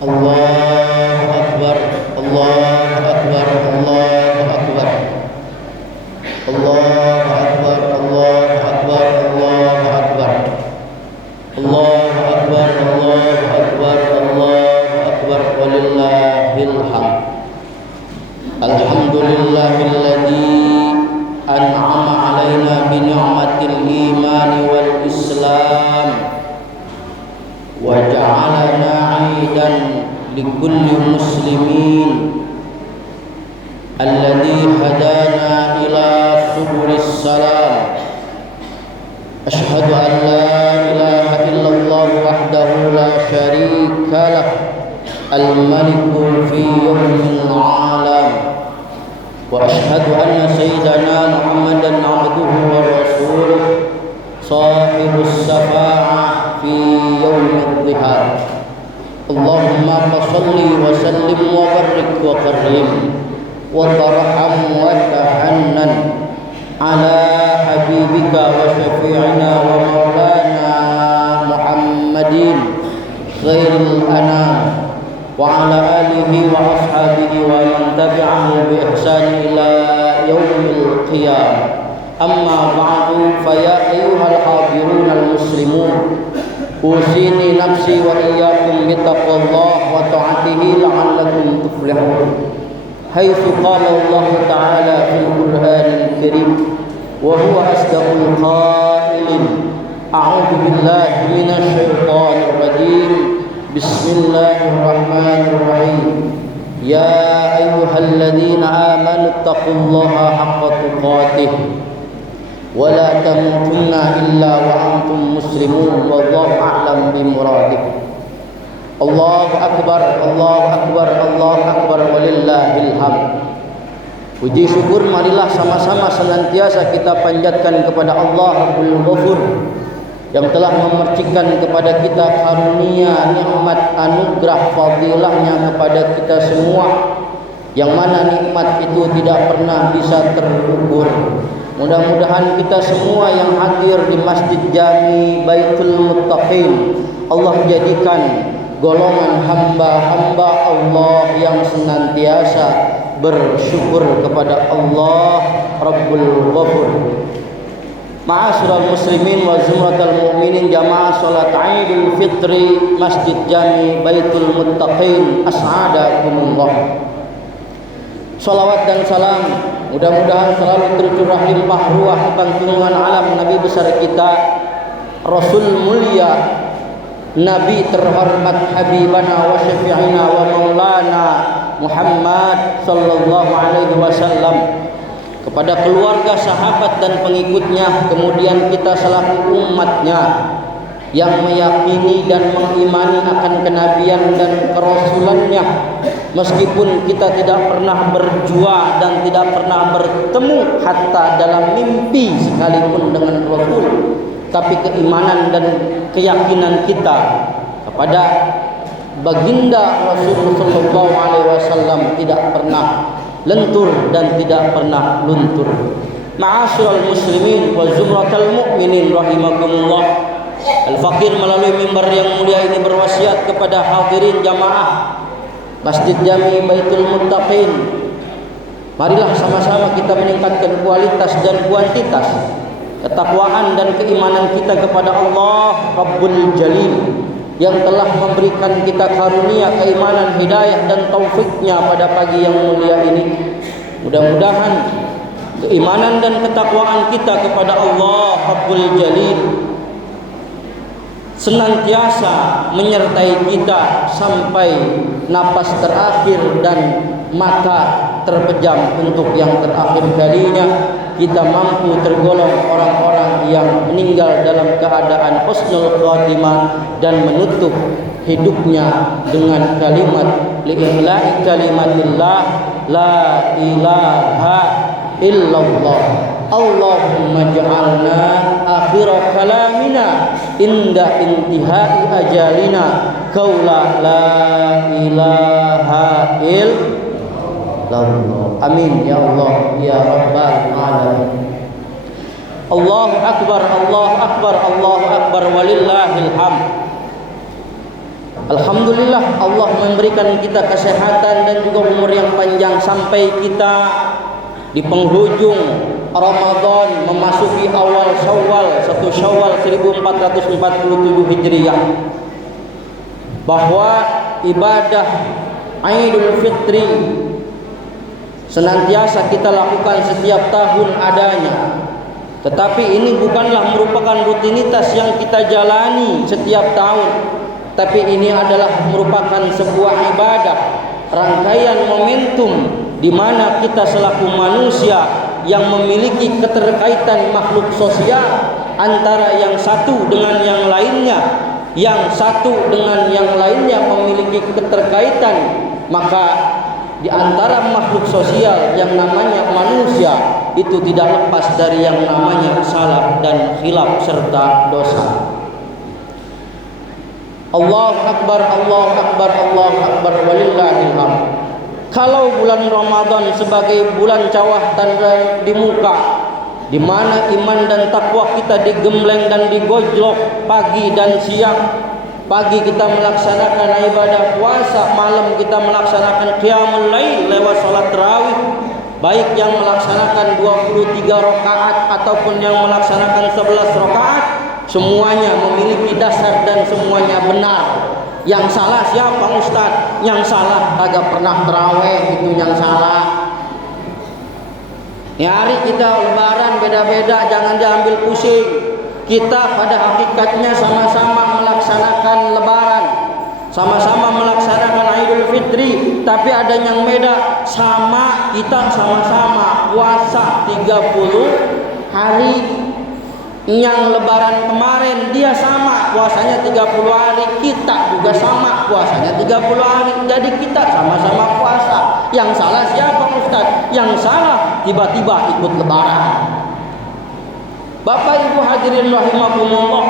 Allahu Akbar, Allahu Akbar, Allahu Akbar, Allahu Akbar, Allahu Akbar, Allahu Akbar, Allahu Akbar, Allahu Akbar, Allahu Akbar, walillahil hamd. Alhamdulillahilladzi an'ama alaina bi ni'matil iman wal islam wa ja'alana 'aidan likulli muslimin alladzi hadana ila subulis salam. Asyhadu an la ilaha illallah wahdahu la syarika lah al-maliku fi yawmil 'alam wa asyhadu anna sayyidana Muhammadan 'abduhu wa rasuluh sahibus syafa'ah fi yaumid dhihar. Allahumma salli wa sallim wa barik wa karim wa tarham wa tahannan ala habibika wa syafi'ina wa maulana Muhammadin khairil anam wa ala alihi wa ashabihi wa man tabi'ahu bi ihsan ila yaumil qiyamah. Amma ba'du, fa ya ayyuhal hadirun al muslimun, usini nafsi wa iyyakum bi taqwallah wa ta'atihi la'allakum tuflihun. Haitsu qala Allah ta'ala fil Qur'anil Karim wa huwa asdaqul qailin. A'udzu billahi minasy syaithanir rajim. Bismillahirrahmanirrahim. Ya ayyuhalladzina amanu taqullaha haqqa tuqatih wa la tamutunna illa wa antum muslimun wallahu a'lam bi muradih. Allahu akbar, Allahu akbar, Allahu akbar, walillahil hamd. Puji syukur marilah sama-sama senantiasa kita panjatkan kepada Allah Rabbul Ghafur yang telah memercikan kepada kita karunia, nikmat, anugerah, fadilahnya kepada kita semua, yang mana nikmat itu tidak pernah bisa terukur. Mudah-mudahan kita semua yang hadir di Masjid Jami Baitul Muttaqin, Allah jadikan golongan hamba-hamba Allah yang senantiasa bersyukur kepada Allah Rabbul Ghafur. Ma'asyiral muslimin wa zumratal mu'minin, jamaah salat Idul Fitri Masjid Jami Baitul Muttaqin, as'adakumullah. Salawat dan salam mudah-mudahan selalu tercurah limpah ruah akan junjungan alam Nabi besar kita, Rasul mulia, Nabi terhormat, Habibana wa syafi'ina wa maulana Muhammad sallallahu alaihi wasallam, kepada keluarga, sahabat dan pengikutnya, kemudian kita selaku umatnya yang meyakini dan mengimani akan kenabian dan kerasulannya, meskipun kita tidak pernah berjua dan tidak pernah bertemu hatta dalam mimpi sekalipun dengan Rasul, tapi keimanan dan keyakinan kita kepada baginda Rasulullah sallallahu alaihi wasallam tidak pernah lentur dan tidak pernah luntur. Ma'asyiral muslimin wa zumratal mu'minin rahimakumullah. Al-Fakir melalui mimbar yang mulia ini berwasiat kepada hadirin jamaah Masjid Jami Baitul Muttaqin, marilah sama-sama kita meningkatkan kualitas dan kuantitas ketakwaan dan keimanan kita kepada Allah Rabbul Jalil yang telah memberikan kita karunia keimanan, hidayah dan taufiknya pada pagi yang mulia ini. Mudah-mudahan keimanan dan ketakwaan kita kepada Allah Rabbul Jalil senantiasa menyertai kita sampai napas terakhir dan mata terpejam untuk yang terakhir kalinya. Kita mampu tergolong orang-orang yang meninggal dalam keadaan husnul khatimah dan menutup hidupnya dengan kalimat li'ila'i kalimatillah la ilaha illallah. Allahumma ja'alna akhira kalamina inda intihai ajalina qaula la ilaha illallah. Amin ya Allah ya rabbal alamin. Allahu akbar, Allahu akbar, Allahu akbar, walillahil hamd. Alhamdulillah Allah memberikan kita kesehatan dan juga umur yang panjang sampai kita di penghujung Ramadan memasuki awal Syawal, 1 Syawal 1447 Hijriah, bahwa ibadah Idul Fitri senantiasa kita lakukan setiap tahun adanya. Tetapi ini bukanlah merupakan rutinitas yang kita jalani setiap tahun, tapi ini adalah merupakan sebuah ibadah, rangkaian momentum di mana kita selaku manusia yang memiliki keterkaitan makhluk sosial antara yang satu dengan yang lainnya, yang satu dengan yang lainnya memiliki keterkaitan, maka di antara makhluk sosial yang namanya manusia itu tidak lepas dari yang namanya salah dan khilaf serta dosa. Allahu Akbar, Allahu Akbar, Allahu Akbar, walillahil hamd. Kalau bulan Ramadan sebagai bulan cawah tanda di muka, di mana iman dan takwa kita digembleng dan digojlok pagi dan siang. Pagi kita melaksanakan ibadah puasa, malam kita melaksanakan qiyamul lail lewat salat tarawih, baik yang melaksanakan 23 rakaat ataupun yang melaksanakan 11 rakaat, semuanya memiliki dasar dan semuanya benar. Yang salah siapa Ustaz? Yang salah kagak pernah tarawih, itu yang salah. Ya, hari kita lebaran beda-beda, jangan diambil pusing. Kita pada hakikatnya sama-sama melaksanakan lebaran, sama-sama melaksanakan Idul Fitri, tapi ada yang beda. Sama, kita sama-sama puasa 30 hari. Yang lebaran kemarin dia sama puasanya 30 hari, kita juga sama puasanya 30 hari. Jadi kita sama-sama puasa. Yang salah siapa Ustaz? Yang salah tiba-tiba ikut lebaran. Bapak Ibu hadirin rahimakumullah,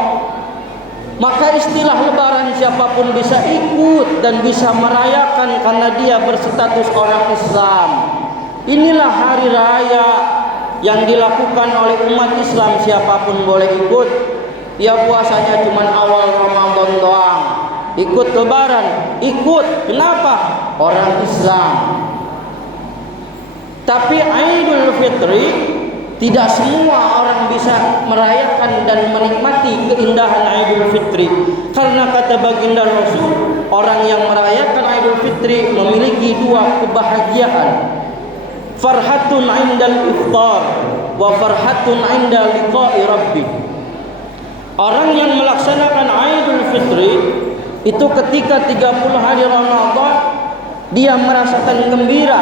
maka istilah lebaran siapapun bisa ikut dan bisa merayakan karena dia berstatus orang Islam. Inilah hari raya yang dilakukan oleh umat Islam, siapapun boleh ikut. Ya, puasanya cuma awal Ramadan doang. Ikut lebaran, ikut. Kenapa? Orang Islam. Tapi Idul Fitri tidak semua orang bisa merayakan dan menikmati keindahan Idul Fitri. Karena kata baginda Rasul, orang yang merayakan Idul Fitri memiliki dua kebahagiaan. Farhatun indal iftar wa farhatun inda liqa'i rabbi. Orang yang melaksanakan Idul Fitri itu ketika 30 hari Ramadan dia merasakan gembira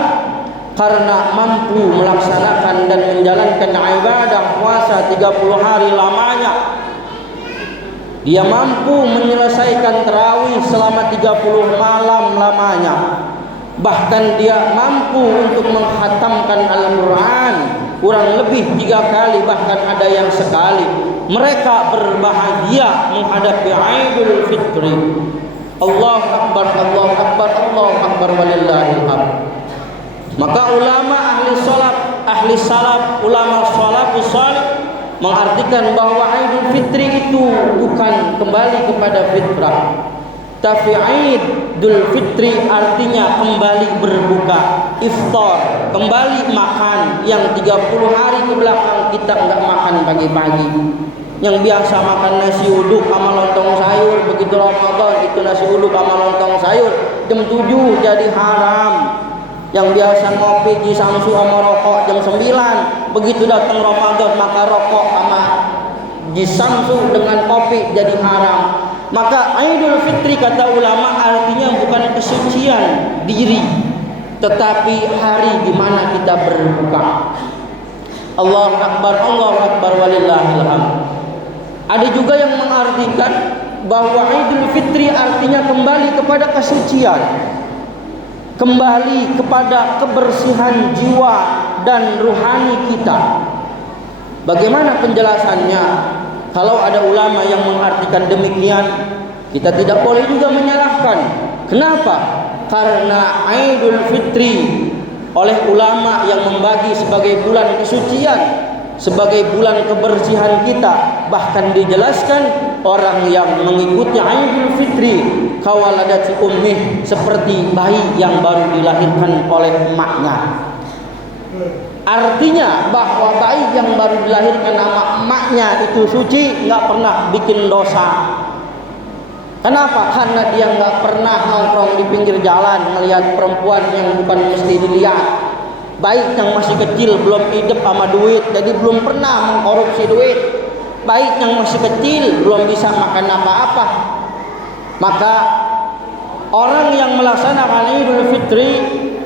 karena mampu melaksanakan dan menjalankan ibadah puasa 30 hari lamanya. Dia mampu menyelesaikan tarawih selama 30 malam lamanya. Bahkan dia mampu untuk menghatamkan Al-Quran kurang lebih 3 kali, bahkan ada yang sekali. Mereka berbahagia menghadapi Idul Fitri. Allahu Akbar, Allahu Akbar, Allahu Akbar, walillahil hamd. Maka ulama ahli salaf, ulama salafus salih mengartikan bahwa Idul Fitri itu bukan kembali kepada fitrah, tapi Idul Fitri artinya kembali berbuka, iftar, kembali makan. Yang 30 hari ke belakang kita enggak makan pagi-pagi. Yang biasa makan nasi uduk sama lontong sayur, begitu Ramadan itu nasi uduk sama lontong sayur jam 7 jadi haram. Yang biasa ngopi di samsu sama rokok jam 9, begitu datang Ramadan maka rokok sama di samsu dengan kopi jadi haram. Maka Idul Fitri kata ulama artinya bukan kesucian diri, tetapi hari di mana kita berbuka. Allahu Akbar, Allahu Akbar, walillahil hamd. Ada juga yang mengartikan bahwa Idul Fitri artinya kembali kepada kesucian, kembali kepada kebersihan jiwa dan ruhani kita. Bagaimana penjelasannya? Kalau ada ulama yang mengartikan demikian, kita tidak boleh juga menyalahkan. Kenapa? Karena Idul Fitri oleh ulama yang membagi sebagai bulan kesucian, sebagai bulan kebersihan kita. Bahkan dijelaskan orang yang mengikuti Idul Fitri kawaladati ummih, seperti bayi yang baru dilahirkan oleh emaknya. Artinya bahwa bayi yang baru dilahirkan sama emaknya itu suci, nggak pernah bikin dosa. Kenapa? Karena dia nggak pernah nongkrong di pinggir jalan melihat perempuan yang bukan mesti dilihat. Baik yang masih kecil belum hidup sama duit, jadi belum pernah mengkorupsi duit. Baik yang masih kecil belum bisa makan apa-apa. Maka orang yang melaksanakan Idul Fitri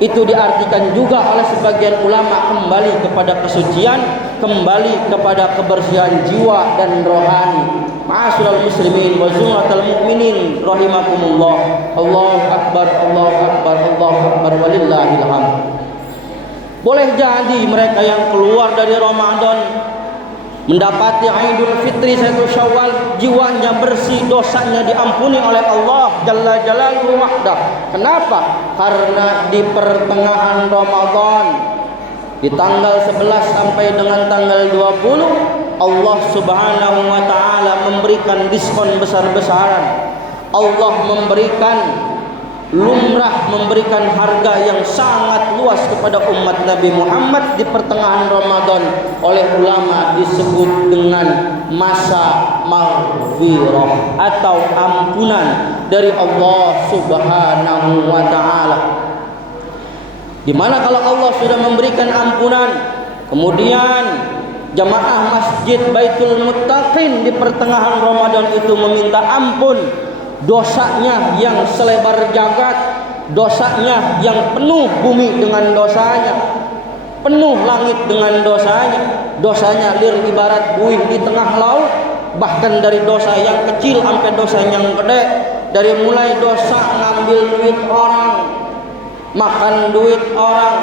itu diartikan juga oleh sebagian ulama kembali kepada kesucian, kembali kepada kebersihan jiwa dan rohani. Ma'asyiral muslimin wa zumratal mu'minin rahimakumullah. Allahu akbar, Allahu akbar, Allahu akbar, walillahil hamd. Boleh jadi mereka yang keluar dari Ramadan mendapati Idul Fitri 1 Syawal, jiwanya bersih, dosanya diampuni oleh Allah Jalla Jalaluhu wahdah. Kenapa? Karena di pertengahan Ramadan, di tanggal 11 sampai dengan tanggal 20, Allah Subhanahu wa taala memberikan diskon besar-besaran. Allah memberikan lumrah, memberikan harga yang sangat luas kepada umat Nabi Muhammad di pertengahan Ramadan. Oleh ulama disebut dengan masa maghfirah atau ampunan dari Allah Subhanahu wa taala. Dimana kalau Allah sudah memberikan ampunan, kemudian jamaah Masjid Baitul Muttaqin di pertengahan Ramadan itu meminta ampun dosanya yang selebar jagat, dosanya yang penuh bumi dengan dosanya, penuh langit dengan dosanya. Dosanya lir ibarat buih di tengah laut, bahkan dari dosa yang kecil sampai dosa yang gede. Dari mulai dosa ngambil duit orang, makan duit orang,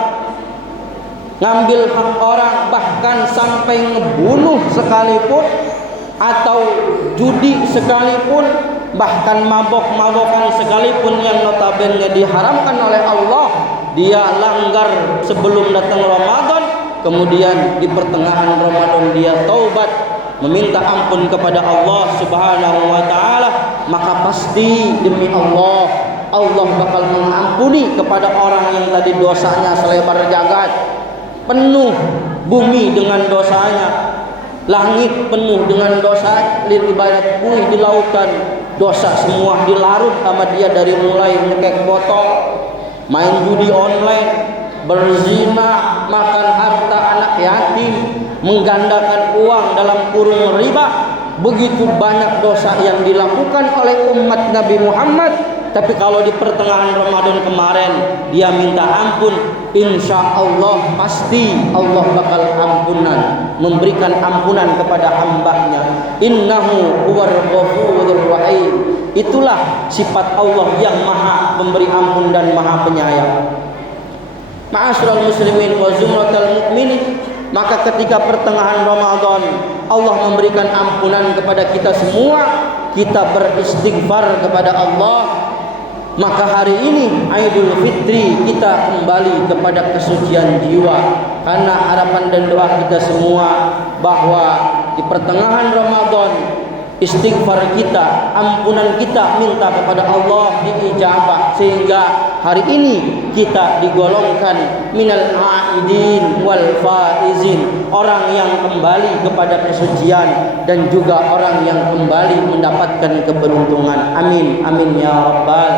ngambil hak orang, bahkan sampai ngebunuh sekalipun, atau judi sekalipun, bahkan mabok-mabokan sekalipun yang notabene diharamkan oleh Allah, dia langgar sebelum datang Ramadan. Kemudian di pertengahan Ramadan dia taubat, meminta ampun kepada Allah Subhanahu wa taala, maka pasti demi Allah, Allah bakal mengampuni kepada orang yang tadi dosanya selebar jagat, penuh bumi dengan dosanya, langit penuh dengan dosa, ibarat buih di lautan, dosa semua dilarut sama dia. Dari mulai nyekek botol, main judi online, berzina, makan harta anak yatim, menggandakan uang dalam kurung riba. Begitu banyak dosa yang dilakukan oleh umat Nabi Muhammad. Tapi kalau di pertengahan Ramadan kemarin dia minta ampun, insya Allah pasti Allah bakal ampunan, memberikan ampunan kepada hambanya. Innahu huwar ghafurur rahim. Itulah sifat Allah yang maha pemberi ampun dan maha penyayang. Ma'asyiral muslimin wa zumratal mu'minin, maka ketika pertengahan Ramadan Allah memberikan ampunan kepada kita semua, kita beristighfar kepada Allah, maka hari ini Idul Fitri kita kembali kepada kesucian jiwa. Karena harapan dan doa kita semua bahwa di pertengahan Ramadan istighfar kita, ampunan kita minta kepada Allah diijabah, sehingga hari ini kita digolongkan minal aidin wal faizin, orang yang kembali kepada kesucian dan juga orang yang kembali mendapatkan keberuntungan. Amin amin ya rabbal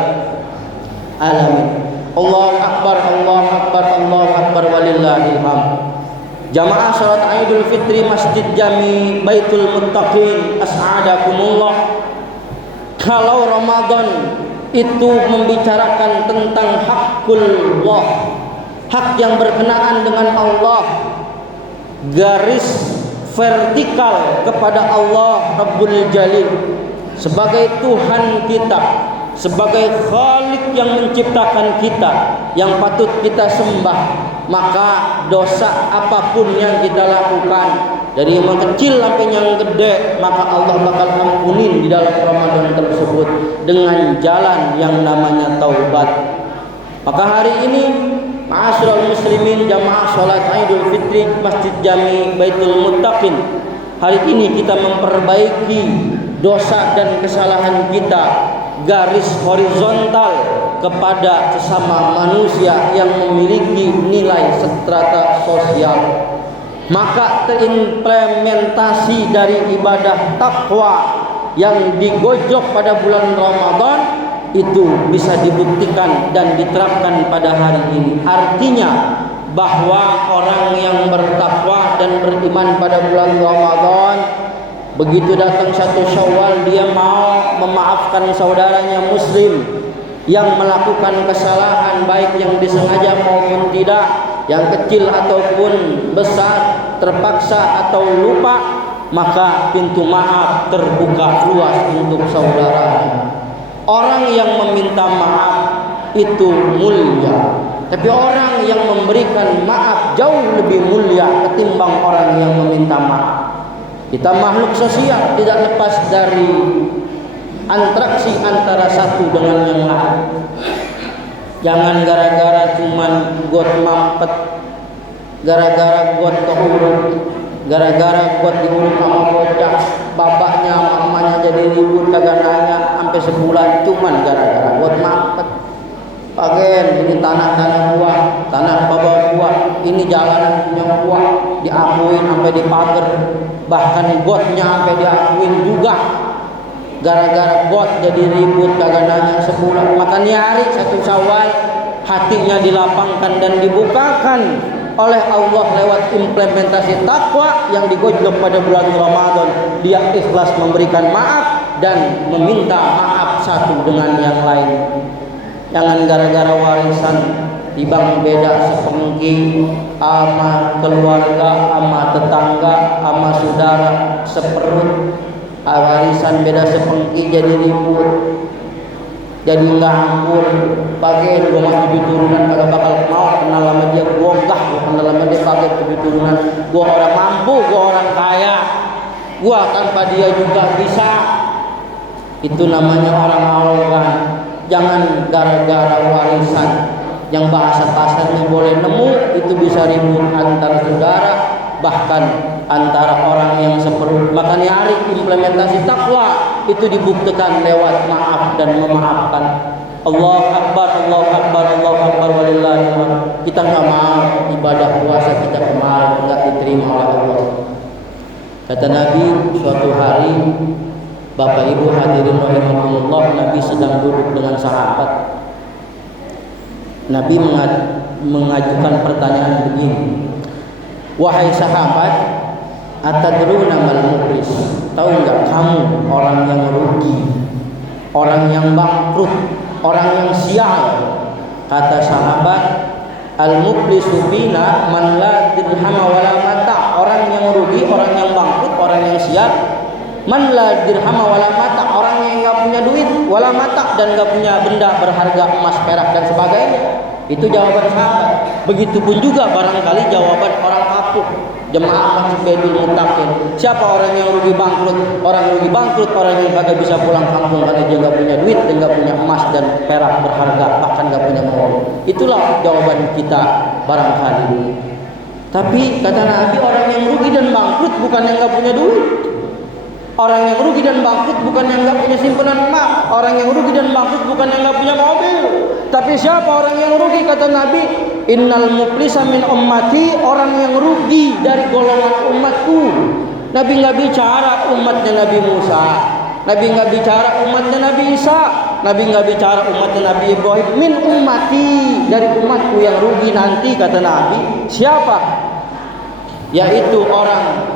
alamin. Allahu akbar, Allahu akbar, Allahu akbar, walillahil hamd. Jamaah salat Idul Fitri Masjid Jami Baitul Muttaqin, as'adakumullah. Kalau Ramadan itu membicarakan tentang haqqullah, hak yang berkenaan dengan Allah, garis vertikal kepada Allah Rabbul Jalil sebagai Tuhan kita, sebagai Khalik yang menciptakan kita, yang patut kita sembah. Maka dosa apapun yang kita lakukan, dari yang kecil sampai yang gede, maka Allah bakal ampunin di dalam Ramadan tersebut dengan jalan yang namanya taubat. Maka hari ini ma'asyiral muslimin jamaah salat Idul Fitri Masjid Jami Baitul Muttaqin, hari ini kita memperbaiki dosa dan kesalahan kita garis horizontal kepada sesama manusia yang memiliki nilai strata sosial. Maka terimplementasi dari ibadah takwa yang digojok pada bulan Ramadan itu bisa dibuktikan dan diterapkan pada hari ini. Artinya bahwa orang yang bertakwa dan beriman pada bulan Ramadan, begitu datang 1 Syawal dia mau memaafkan saudaranya muslim yang melakukan kesalahan, baik yang disengaja maupun tidak, yang kecil ataupun besar, terpaksa atau lupa, maka pintu maaf terbuka luas untuk saudaranya. Orang yang meminta maaf itu mulia, tapi orang yang memberikan maaf jauh lebih mulia ketimbang orang yang meminta maaf. Kita makhluk sosial, tidak lepas dari interaksi antara satu dengan yang lain. Jangan gara-gara cuman got mampet, gara-gara got keurut, gara-gara got diurut sama bocah, bapaknya mamanya jadi ribut kagak nanya sampai sebulan cuman gara-gara got mampet. Bagian ini tanah-tanah gua, tanah bawah gua, ini jalanan punya gua, diakuin sampai dipager, bahkan gotnya sampai diakuin juga. Gara-gara got jadi ribut kagak nanya sebulan. Maka nyari 1 Syawal hatinya dilapangkan dan dibukakan oleh Allah lewat implementasi takwa yang digojok pada bulan Ramadan. Dia ikhlas memberikan maaf dan meminta maaf satu dengan yang lain. Jangan gara-gara warisan tibang beda sepengki ama keluarga, ama tetangga, ama saudara seperut. Warisan beda sepengki jadi ribut, jadi nggak ampun. Pakai gua 7 turunan kagak bakal mau kenal sama dia, gua enggak, gua kenal sama dia pakai 7 turunan. Gua orang mampu, gua orang kaya, gua tanpa dia juga bisa. Itu namanya orang arogan. Jangan gara-gara warisan yang bahasa kasarnya boleh nemu, itu bisa ribut antar saudara, bahkan antara orang yang seperut. Maka nyari implementasi takwa itu dibuktikan lewat maaf dan memaafkan. Allahu Akbar, Allahu Akbar, Allahu Akbar, walillahil hamd. Kita nggak mau ibadah puasa kita kemarin nggak diterima oleh Allah. Kata Nabi, suatu hari Bapak Ibu hadirin rahimakumullah, Nabi sedang duduk dengan sahabat. Nabi mengajukan pertanyaan begini, wahai sahabat, atadruna mal muflis? Tahu enggak kamu orang yang rugi, orang yang bangkrut, orang yang sial? Kata sahabat, al muflisu bina man la dirham wala mata. Orang yang rugi, orang yang bangkrut, orang yang sial, man la dirham wala mata, orang yang enggak punya duit, wala mata, dan enggak punya benda berharga emas, perak dan sebagainya. Itu jawaban sahabat. Begitupun juga barangkali jawaban orang kafir, jemaah masjid Baitul Muttaqin. Siapa orang yang rugi bangkrut? Orang rugi bangkrut orang yang kagak bisa pulang kampung karena dia enggak punya duit, dia enggak punya emas dan perak berharga, bahkan enggak punya mobil. Itulah jawaban kita barangkali. Tapi kata Nabi, orang yang rugi dan bangkrut bukan yang enggak punya duit. Orang yang rugi dan bangkrut bukan yang enggak punya simpanan emas. Orang yang rugi dan bangkrut bukan yang enggak punya mobil. Tapi siapa orang yang rugi? Kata Nabi, innal muflisa min ummati, orang yang rugi dari golongan umatku. Nabi enggak bicara umatnya Nabi Musa, Nabi enggak bicara umatnya Nabi Isa, Nabi enggak bicara umatnya Nabi Ibrahim. Min ummati, dari umatku yang rugi nanti, kata Nabi. Siapa? Yaitu orang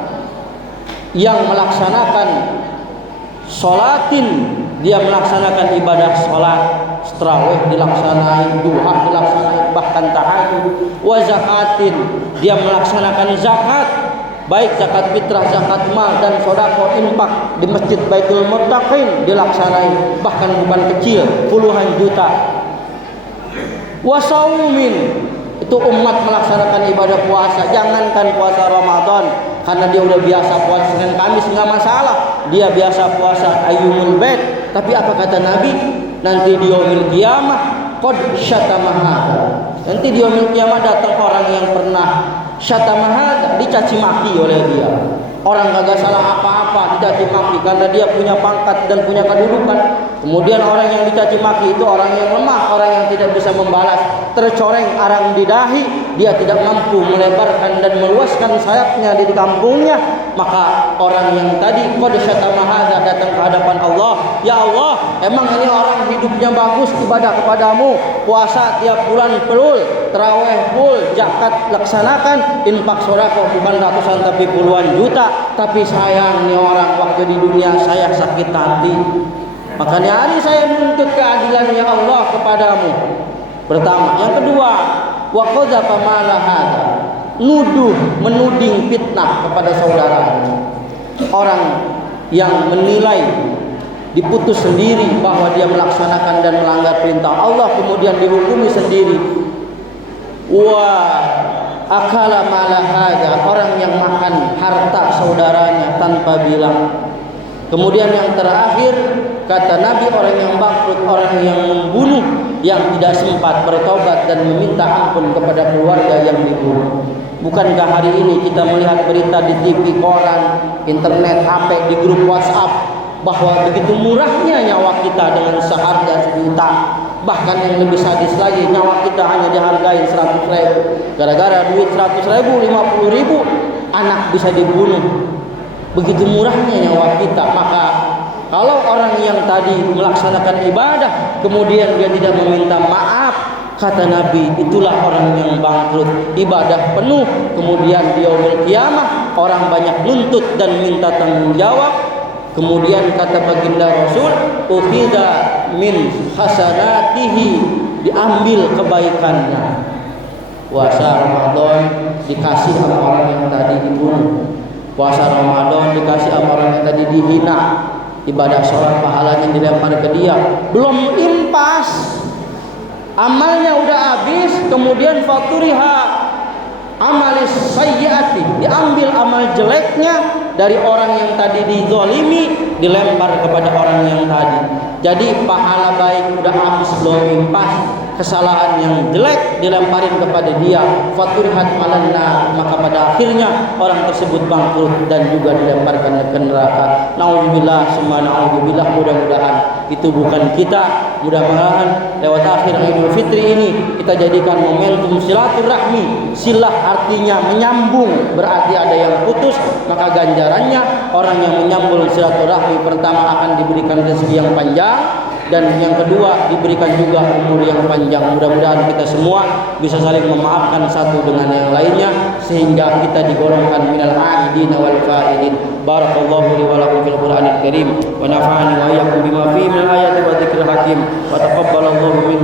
yang melaksanakan sholatin, dia melaksanakan ibadah sholat, tarawih dilaksanain, duha dilaksanain, bahkan tahajud. Wa zakatin, dia melaksanakan zakat, baik zakat fitrah, zakat mal dan sedekah infak di masjid Baitul Muttaqin dilaksanain, bahkan bukan kecil, puluhan juta. Wa saumin, itu umat melaksanakan ibadah puasa. Jangankan puasa Ramadan, karena dia udah biasa puasa Senin Kamis nggak masalah, dia biasa puasa ayyumul bait. Tapi apa kata Nabi? Nanti di yaumil qiyamah qad syatama hadza. Nanti di yaumil qiyamah datang orang yang pernah syatama hadza, dicaci maki oleh dia. Orang kagak salah apa-apa dicaci maki karena dia punya pangkat dan punya kedudukan. Kemudian orang yang dicaci maki itu orang yang lemah, orang yang tidak bisa membalas, tercoreng arang di dahi, dia tidak mampu melebarkan dan meluaskan sayapnya di kampungnya. Maka orang yang tadi qad syatama hadza datang ke hadapan Allah, ya Allah, emang ini orang hidupnya bagus, ibadah kepadamu, puasa tiap bulan full, tarawih full, zakat laksanakan, infak sedekah bukan ratusan tapi puluhan juta, tapi sayang nih orang waktu di dunia saya sakit hati. Makanya hari saya menuntut keadilan ya Allah kepadamu. Pertama, yang kedua, wa qadzafa mala hadza, nuduh, menuding fitnah kepada saudaranya. Orang yang menilai diputus sendiri bahwa dia melaksanakan dan melanggar perintah Allah kemudian dihukumi sendiri. Wa akala mala hadza, orang yang makan harta saudaranya tanpa bilang. Kemudian yang terakhir, kata Nabi, orang yang bangkrut, orang yang membunuh, yang tidak sempat bertobat dan meminta ampun kepada keluarga yang dibunuh. Bukankah hari ini kita melihat berita di TV, koran, internet, HP, di grup WhatsApp bahwa begitu murahnya nyawa kita dengan seharga sejuta. Bahkan yang lebih sadis lagi, nyawa kita hanya dihargai 100.000. Gara-gara duit 100.000, 50.000, anak bisa dibunuh. Begitu murahnya nyawa kita. Maka kalau orang yang tadi melaksanakan ibadah kemudian dia tidak meminta maaf, kata Nabi, itulah orang yang bangkrut. Ibadah penuh, kemudian di yaumul qiyamah orang banyak nuntut dan minta tanggung jawab. Kemudian kata baginda Rasul, ukhidha min hasanatihi, diambil kebaikannya. Puasa Ramadan dikasih sama orang yang tadi dibunuh. Puasa Ramadan dikasih sama orang yang tadi dihina. Ibadah sholat pahalanya dilempar ke dia. Belum impas, amalnya udah habis. Kemudian faturiha amalis sayyiati, diambil amal jeleknya dari orang yang tadi dizalimi, dilempar kepada orang yang tadi. Jadi pahala baik udah habis, belum impas, kesalahan yang jelek dilemparin kepada dia, faturihat malanna, maka pada akhirnya orang tersebut bangkrut dan juga dilemparkan ke neraka. Nauzubillah, summa nauzubillah. Mudah-mudahan itu bukan kita. Mudah-mudahan lewat akhir Idul Fitri ini kita jadikan momentum silaturahmi. Silah artinya menyambung, berarti ada yang putus, maka ganjarannya orang yang menyambung silaturahmi pertama akan diberikan rezeki yang panjang, dan yang kedua diberikan juga umur yang panjang. Mudah-mudahan kita semua bisa saling memaafkan satu dengan yang lainnya sehingga kita digolongkan minal aidin wal faidin. Barakallahu li wa lakum fil Qur'anil Karim wa nafa'ani wa iyyakum bima fihi min ayati wa dzikril hakim wa taqabbalallahu minni